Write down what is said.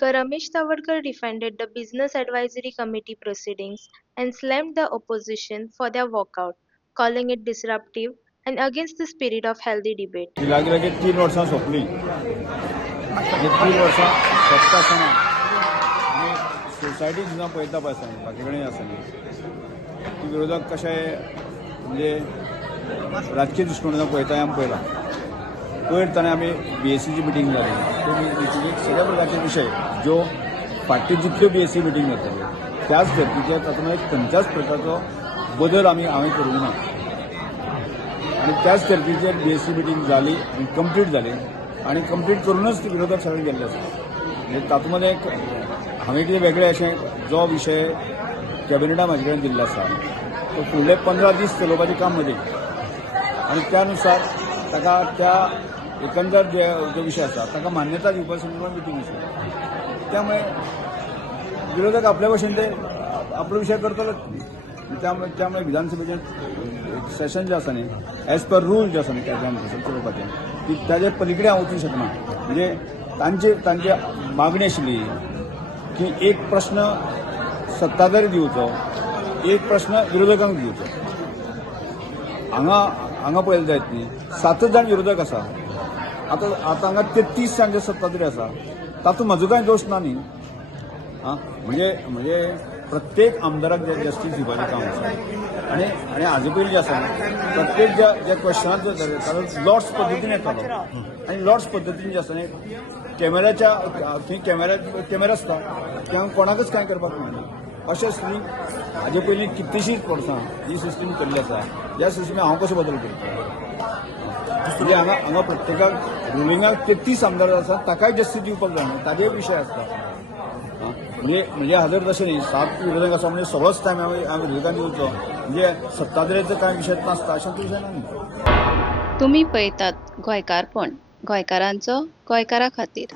Speaker Ramesh Tawadkar defended the Business Advisory Committee proceedings and slammed the opposition for their walkout, calling it disruptive and against the spirit of healthy debate. ती लागीं लागीं 3 वर्सां सोंपली आनी 3 वर्सां सोंपता आसतना आमी सोसायटी सुद्दां पळयता पळय आसा बाकी कडेन आसा न्ही ती विरोधक कशे म्हणजे राजकीय दृश्टिकोनांतल्यान पळयता आमी पळयलां पयर ताणें आमी BSCची मिटींग जाली त्यो मिटिंगेक सगळ्या प्रकारचे विशय ज्यो फाटीं जितल्यो BSC मिटींग जाताल्यो त्याच धर्तीचेर तातूंत एक खंयच्याच प्रकारचो बदल हांवें करूंक ना आणि त्याच धर्तीचेर BSC मिटींग जाली आनी कंप्लीट जाली आनी कंप्लीट करूनच ती विरोधक सगळे गेल्ले आसा म्हणजे तातूंत एक हांवें कितें वेगळें अशें जो विशय कॅबिनेटान म्हाजे कडेन दिल्लो आसा तो फुडले 15 दीस चलोवपाचें काम मदीं आनी त्या नुसार ताका त्या एकंदर जो विशय आसा ताका मान्यता दिवपा संदर्भात मिटींग आसा त्यामुळे विरोधक आपल्या भशेन ते आपलो विशय करतलोच त्यामुळे विधानसभेचें सेशन जें आसा न्ही एज पर रूल जें आसा न्ही त्या चलोवपाचें ती ताजे पलीकडे हांव वचूंक शकना म्हणजे तांची मागणी आशिल्ली की एक प्रश्न सत्ताधारी दिवचो एक प्रश्न विरोधकांक दिवचो हांगा पळयलें जायत न्ही 7 जाण विरोधक आसा आतां हांगा 33 जाण जे सत्ताधारी आसा तातूंत म्हजो कांय दोश ना न्ही आं म्हणजे प्रत्येक आमदाराक जस्टीस दिवपाचें काम आसा आनी हाजे पयलीं जें आसा प्रत्येक ज्या क्वेश्चनाक ताजो लॉर्ड्स पद्दतीन येतालो आनी लॉर्ड्स पद्दतीन जें आसा न्ही कॅमेराच्या थंय कॅमेरा आसता त्या कोणाकच कांय करपाक मेळना अशें स्थितीन हाजे पयलीं कितलींशींच वर्सां ही सिस्टम केल्ली आसा ह्या सिस्टमीक हांव कशें बदल करता म्हणजे हांगा प्रत्येकाक रुलिंगाक 33 आमदार आसा ताकाय जस्टीस दिवपाक जाय ताजे विशय आसता म्हणजे हाजर तशें न्ही 7 विरोधक आसा म्हणजे सगळोच टायम हांवें विरोधकांक दिवचो म्हणजे सत्ताधाऱ्याचो कांय विशय नासता अशें विशय ना न्ही तुम्ही पळयतात गोंयकारपण गोंयकारांचो गोंयकारा खातीर.